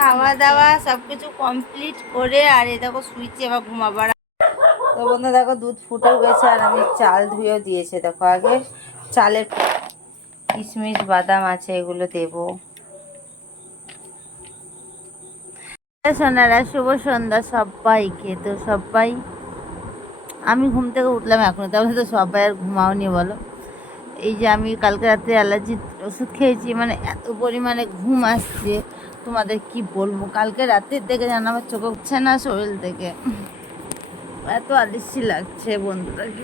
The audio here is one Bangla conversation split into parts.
খাওয়া দাওয়া সব কিছু কমপ্লিট করে আর এ দেখো সুইচে আবার ঘুমাবার তো বন্ধু দেখো দুধ ফুটেও গেছে আর আমি চাল ধুয়েও দিয়েছে। দেখো আগে চালের কিশমিশ, বাদাম আছে, এগুলো দেবো। সোনারা, শুভ সন্ধ্যা সবাইকে। তো সবাই, আমি ঘুম থেকে উঠলাম এখন তাহলে তো সবাই আর ঘুমাওনি বলো। এই যে আমি কালকে রাতে অ্যালার্জির ওষুধ খেয়েছি মানে এত পরিমাণে ঘুম আসছে, তোমাদের কি বলব? কালকে রাতের থেকে যেন আমার চোখে উঠছে না শরীর থেকে। এত আলিসি লাগছে বন্ধুরা, কি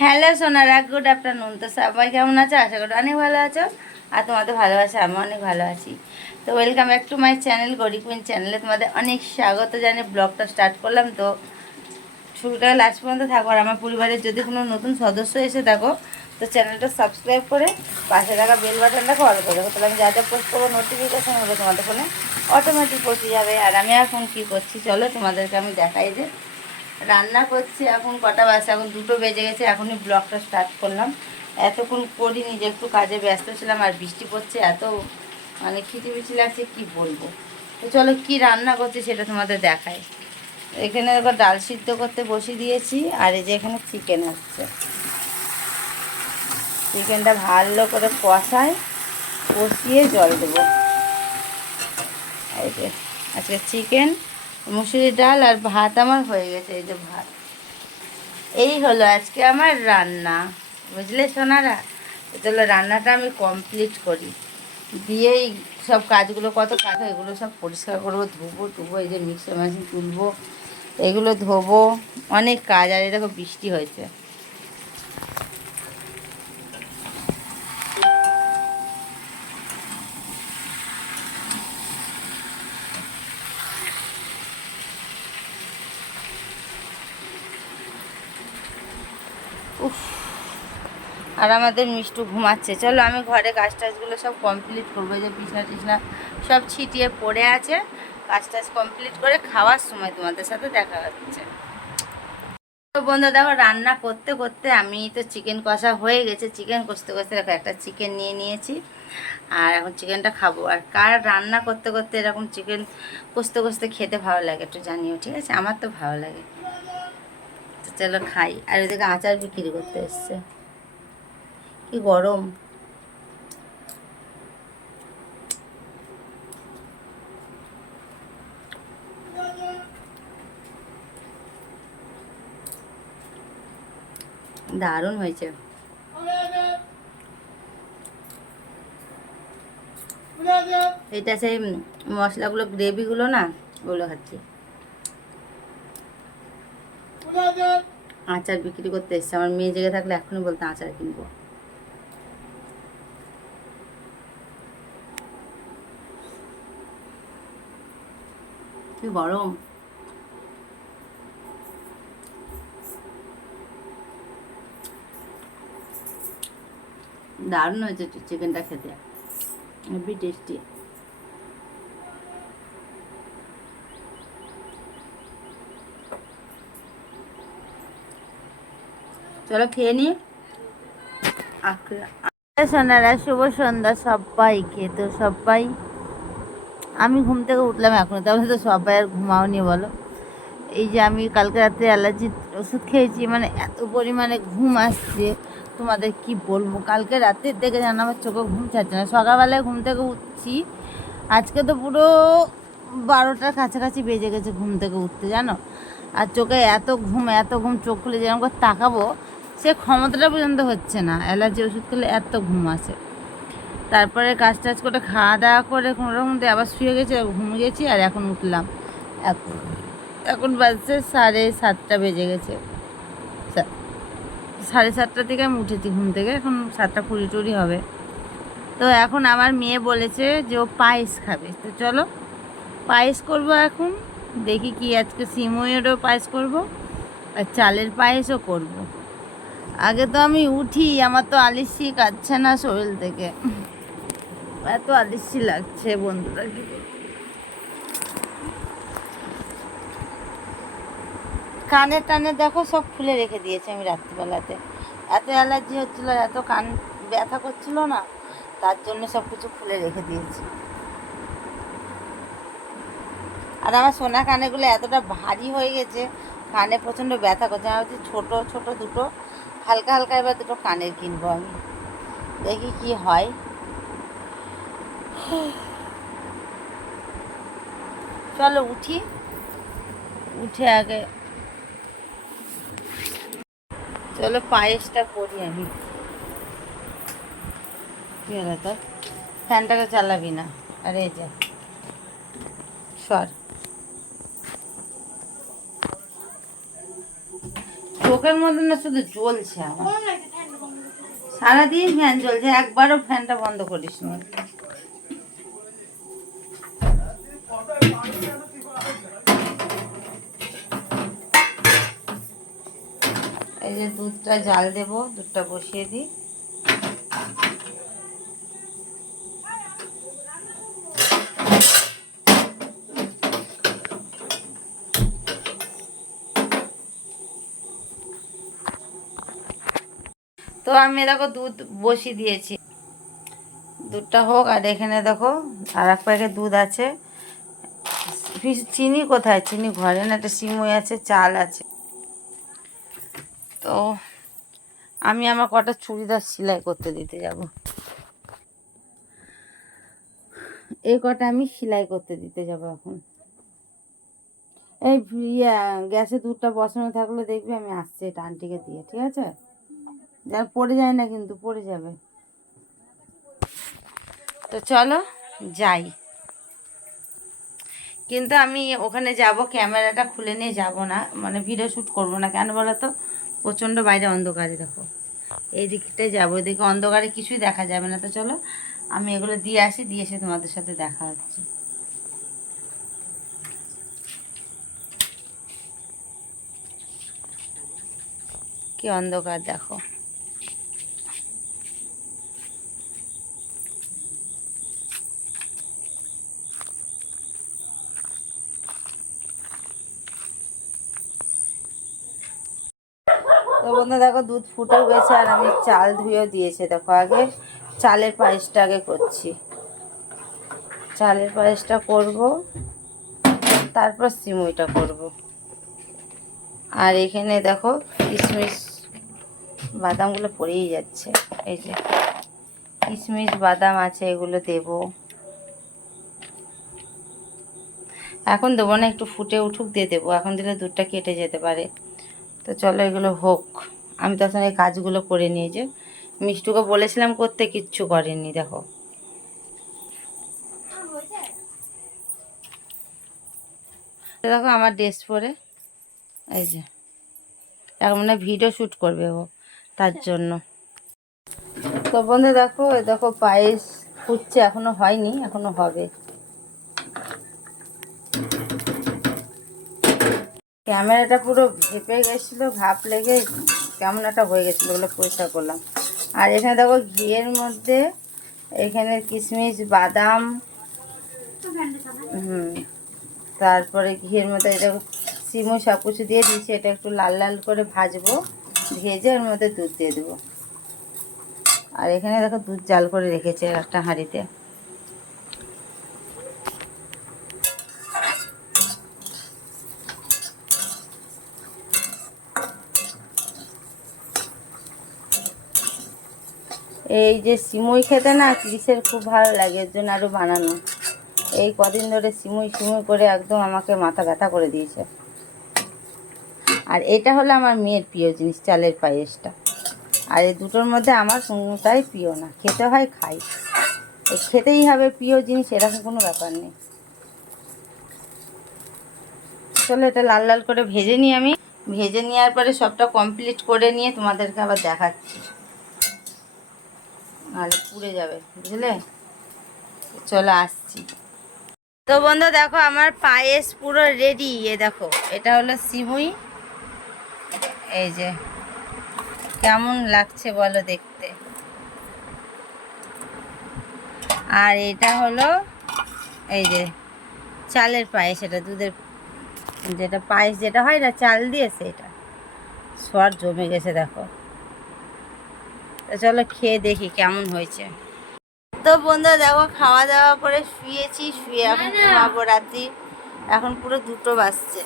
হ্যালো সোনারা, গুড আফটারনুন। তো সবাই কেমন আছো? আশা করি অনেক ভালো আছো, আর তোমাদের ভালোবাসা, আমি অনেক ভালো আছি। তো welcome back to my channel গরি কুইন চ্যানেলে তোমাদের অনেক স্বাগত জানিয়ে ব্লগটা স্টার্ট করলাম। তো শুরুটা লাস্ট পর্যন্ত থাকো। আর আমার পরিবারের যদি কোনো নতুন সদস্য এসে থাকো, তো চ্যানেলটা সাবস্ক্রাইব করে পাশে থাকা বেল বাটনটাকে অল করে দেবো তাহলে আমি যা যা পোস্ট করব নোটিফিকেশান হবে তোমাদের ফোনে অটোমেটিক পৌঁছে যাবে। আর আমি এখন কি করছি চলো তোমাদেরকে আমি দেখাই যে রান্না করছি এখন, কটা বাজে? এখন দুটো বেজে গেছে, এখনই ব্লগটা স্টার্ট করলাম। এতক্ষণ করিনি যে একটু কাজে ব্যস্ত ছিলাম, আর বৃষ্টি পড়ছে, এত মানে খিচিমিচি লাগছে, কি বলব? তো চলো কি রান্না করছি সেটা তোমাদের দেখাই। এখানে দেখো ডাল সিদ্ধ করতে বসিয়ে দিয়েছি, আর এই যে এখানে চিকেন হচ্ছে। চিকেনটা ভালো করে কষায় কষিয়ে জল দেবো। এই যে, আজকে চিকেন মুসুরি ডাল আর ভাত আমার হয়ে গেছে, এই যে ভাত। এই হলো আজকে আমার রান্না, বুঝলে সোনারা? তো চলো রান্নাটা আমি কমপ্লিট করি। দিয়েই সব কাজগুলো, কত কাজ এগুলো সব পরিষ্কার করব, ধুবো ধুবো এই যে মিক্সার মেশিন তুলবো। এগুলো ধোবো। অনেক কাজ, আর দেখো বৃষ্টি হয়েছে। উফ, আর আমাদের মিষ্টু ঘুমাচ্ছে। চলো, আমি ঘরে কাজ টাজগুলো সব কমপ্লিট করব। যে বিছনা টিছনা সব ছিটিয়ে পড়ে আছে। কাজ টাজ কমপ্লিট করে খাওয়ার সময় তোমাদের সাথে দেখা হচ্ছে। তো বন্ধু, দেখো, রান্না করতে করতে আমি তো চিকেন কষা হয়ে গেছে। চিকেন কষতে কষতে দেখো, একটা চিকেন নিয়ে নিয়েছি আর এখন চিকেনটা খাব। আর কার রান্না করতে করতে এরকম চিকেন কষতে কষতে খেতে ভালো লাগে একটু জানিও, ঠিক আছে? আমার তো ভালো লাগে। তো চলো খাই। আর ওইদিকে আচার বিক্রি করতে এসছে। কি গরম। দারুণ হয়েছে। এটা সেই মশলাগুলো, গ্রেভিগুলো না, ওগুলো খাচ্ছি। আচার বিক্রি করতে এসছে। আমার মেয়ে জেগে থাকলে এখনই বলতে আচার কিনবো। গরম। দারুণ হয়েছে চিকেনটা খেতে। হেভি টেস্টি চলো খেয়ে নি। সোনারা, শুভ সন্ধ্যা সবাইকে। তো সবাই আমি ঘুম থেকে উঠলাম এখন তাহলে তো সবাই আর ঘুমাওনি বলো। এই যে আমি কালকে রাতে অ্যালার্জির ওষুধ খেয়েছি মানে এত পরিমাণে ঘুম আসছে। তোমাদের কি বলব? কালকে রাতের থেকে যেন আমার চোখে ঘুম ছাড়ছে না। সকালবেলায় ঘুম থেকে উঠছি। আজকে তো পুরো বারোটার কাছাকাছি বেজে গেছে ঘুম থেকে উঠতে, জানো? আর চোখে এত ঘুম এত ঘুম, চোখ খুলে যেরকম করে তাকাবো, সে ক্ষমতাটা পর্যন্ত হচ্ছে না। অ্যালার্জি ওষুধ খেলে এত ঘুম আসে। তারপরে কাজ টাজ করে খাওয়া দাওয়া করে কোনো রকম দিয়ে আবার শুয়ে গেছি ঘুম গেছি আর এখন উঠলাম। এখন এখন বাজছে সাড়ে সাতটা বেজে গেছে। সাড়ে সাতটা থেকে আমি উঠেছি ঘুম থেকে, এখন সাতটা কুড়ি টুড়ি হবে। তো এখন আমার মেয়ে বলেছে যে ও পায়েস খাবে। তো চলো, পায়েস করব এখন, দেখি কি আজকে সিমইয়েরও পায়েস করব, আর চালের পায়েসও করব। আগে তো আমি উঠি, আমার তো আলিসি কাটছে না শরীর থেকে। এত আলিসি লাগছে বন্ধুরা, কি কানের টানে দেখো সব খুলে রেখে দিয়েছে আমি রাত্রিবেলাতে। এত অ্যালার্জি হচ্ছিল এত কান ব্যথা করছিল না, তার জন্য সব কিছু খুলে রেখে দিয়েছি। আর আমার সোনা কানেগুলো এতটা ভারী হয়ে গেছে, কানে প্রচণ্ড ব্যথা করছে। আমি ভাবছি ছোটো ছোটো দুটো, হালকা হালকা এবার দুটো কানের কিনবো আমি। দেখি কি হয়। চলো উঠি। উঠে আগে চলো পায়েসটা করি আমি। কি হলো তোর? ফ্যানটাকে চালাবি না। আরে যে, সর। চোখের মধ্যে না শুধু জ্বলছে আমার। সারাদিন ফ্যান চলছে একবারও ফ্যানটা বন্ধ করিস না যে দুধটা জাল দেবো, দুধটা বসিয়ে দিই। তো আমি দেখো দুধ বসিয়ে দিয়েছি। দুধটা হোক, আর এখানে দেখো আর এক প্যাকেট দুধ আছে। চিনি কোথায়? চিনি ঘরে না? একটা সিমই আছে, চাল আছে। তো আমি আমার কটা চুড়িদার সেলাই করতে দিতে যাব। এই কটা আমি সেলাই করতে দিতে যাব এখন। এই ইয়া, গ্যাসে দুধটা বসানো থাকলে দেখবি আমি আসছি এটা আন্টিকে দিয়ে, ঠিক আছে? যেন পড়ে যায় না কিন্তু, পড়ে যাবে। তো চলো, যাই। কিন্তু আমি ওখানে যাব, ক্যামেরাটা খুলে নিয়ে যাব না মানে ভিডিও শ্যুট করব না, কেন বলো তো? প্রচণ্ড বাইরে অন্ধকারে, দেখো। এই দিকটায় যাব, এদিকে অন্ধকারে কিছুই দেখা যাবে না। তো চলো, আমি এগুলো দিয়ে আসি, দিয়ে এসে তোমাদের সাথে দেখা হচ্ছে। কি অন্ধকার, দেখো তো বন্ধু দেখো দুধ ফুটেও গেছে আর আমি চাল ধুয়েও দিয়েছে, দেখো আগে চালের পায়েসটা আগে করছি। চালের পায়েসটা করব, তারপর সিমুইটা করব। আর এখানে দেখো কিশমিশ বাদামগুলো পড়েই যাচ্ছে, এই যে কিশমিশ বাদাম আছে এগুলো দেব। এখন দেবো না, একটু ফুটে উঠুক দিয়ে দেবো, এখন দিলে দুধটা কেটে যেতে পারে। তো চলো এগুলো হোক। আমি তখন এই কাজগুলো করে নিয়ে যে মিষ্টুকে বলেছিলাম করতে কিচ্ছু করেনি দেখো। দেখো আমার ড্রেস পরে এই যে। এখন মনে ভিডিও শ্যুট করবে ও তার জন্য। তো বন্ধু দেখো দেখো পায়েস ফুটছে এখনও হয়নি এখনও হবে। ক্যামেরাটা পুরো ভেপে গেছিল ভাপ লেগে কেমন একটা হয়ে গেছিল ওগুলো পরিষ্কার করলাম। আর এখানে দেখো ঘিয়ের মধ্যে এখানে কিশমিশ বাদাম, হুম, তারপরে ঘিয়ের মধ্যে এটা সিমু সব কিছু দিয়ে দিয়েছি, এটা একটু লাল লাল করে ভাজবো, ভেজে এর মধ্যে দুধ দিয়ে দেবো। আর এখানে দেখো দুধ জাল করে রেখেছে একটা হাঁড়িতে। এই যে সিমুই খেতে না ক্রিসের খুব ভালো লাগে, এর জন্য আরও বানানো। এই কদিন ধরে সিমুই সিমুই করে একদম আমাকে মাথা ব্যথা করে দিয়েছে। আর এটা হলো আমার মেয়ের প্রিয় জিনিস, চালের পায়েসটা। আর এই দুটোর মধ্যে আমার কোনোটাই প্রিয় না, খেতে হয় খাই। খেতেই হবে, প্রিয় জিনিস, এরকম কোনো ব্যাপার নেই। চলো এটা লাল লাল করে ভেজে নিই আমি। ভেজে নেওয়ার পরে সবটা কমপ্লিট করে নিয়ে তোমাদেরকে আবার দেখাচ্ছি। নাহলে পুড়ে যাবে, বুঝলে? চলো আসছি। তো বন্ধু, দেখো আমার পায়েস পুরো রেডি এ দেখো, এটা হলো সিমুই। এই যে, কেমন লাগছে বলো দেখতে। আর এটা হলো, এই যে, চালের পায়েস, এটা দুধের, যেটা পায়েস যেটা হয় না, চাল দিয়ে সেটা সোয়ার জমে গেছে, দেখো। তো চলো খেয়ে দেখি কেমন হয়েছে। তো বন্ধুরা দেখো খাওয়া দাওয়া করে শুয়েছি শুয়ে এখন। ঘুমাবো রাত্রি। এখন পুরো দুটো বাজছে।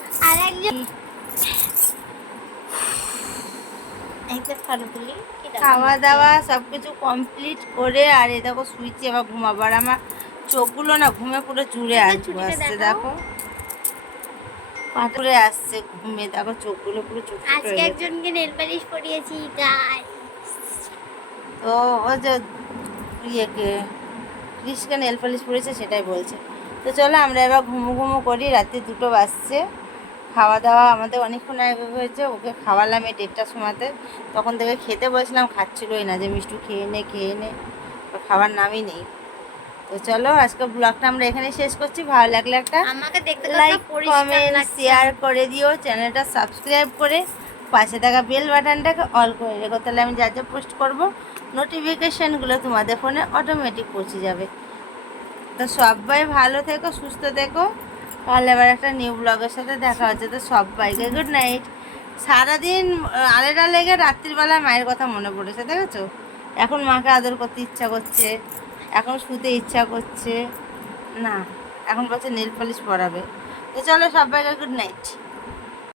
খাওয়া দাওয়া সব কিছু কমপ্লিট করে আর এ দেখো শুয়েছি আবার ঘুমাবো। আর আমার চোখগুলো না ঘুমে পুরো জুড়ে আসব আসছে দেখো। পাথরে আসছে ঘুমে দেখো চোখগুলো পুরো চোখ আজকে একজনকে নেল পালিশ পরিয়েছি গাই তো ও যে ইয়েকে ক্রিসকে নেল পালিশ পড়েছে সেটাই বলছে। তো চলো আমরা এবার ঘুমো ঘুমো করি রাত্রি দুটো বাজছে। খাওয়া দাওয়া আমাদের অনেকক্ষণ আগে হয়েছে ওকে খাওয়ালাম এই দেড়টার সময়তে। তখন থেকে খেতে বসলাম খাচ্ছিলই না যে মিষ্টি খেয়ে নে খেয়ে নে খাবার নামই নেই। তো চলো আজকে ব্লগটা আমরা এখানে শেষ করছি ভালো লাগলে একটা আমাকে দেখতে লাইক কমেন্ট শেয়ার করে দিও চ্যানেলটা সাবস্ক্রাইব করে পাশে থাকা বেল বাটনটাকে অল করে রেখো। তাহলে আমি যা যা পোস্ট করব নোটিফিকেশানগুলো তোমাদের ফোনে অটোমেটিক পৌঁছে যাবে। তো সবাই ভালো থেকো, সুস্থ থেকো। তাহলে আবার একটা নিউ ব্লগের সাথে দেখা হচ্ছে। তো সবাইকে গুড নাইট সারাদিন আলেরা লেগে রাত্রিবেলা মায়ের কথা মনে পড়েছে, দেখেছ? এখন মাকে আদর করতে ইচ্ছা করছে, এখন শুতে ইচ্ছা করছে। না, এখন বলছে নেল পলিশ পরাবে। তো চলো সবাইকে গুড নাইট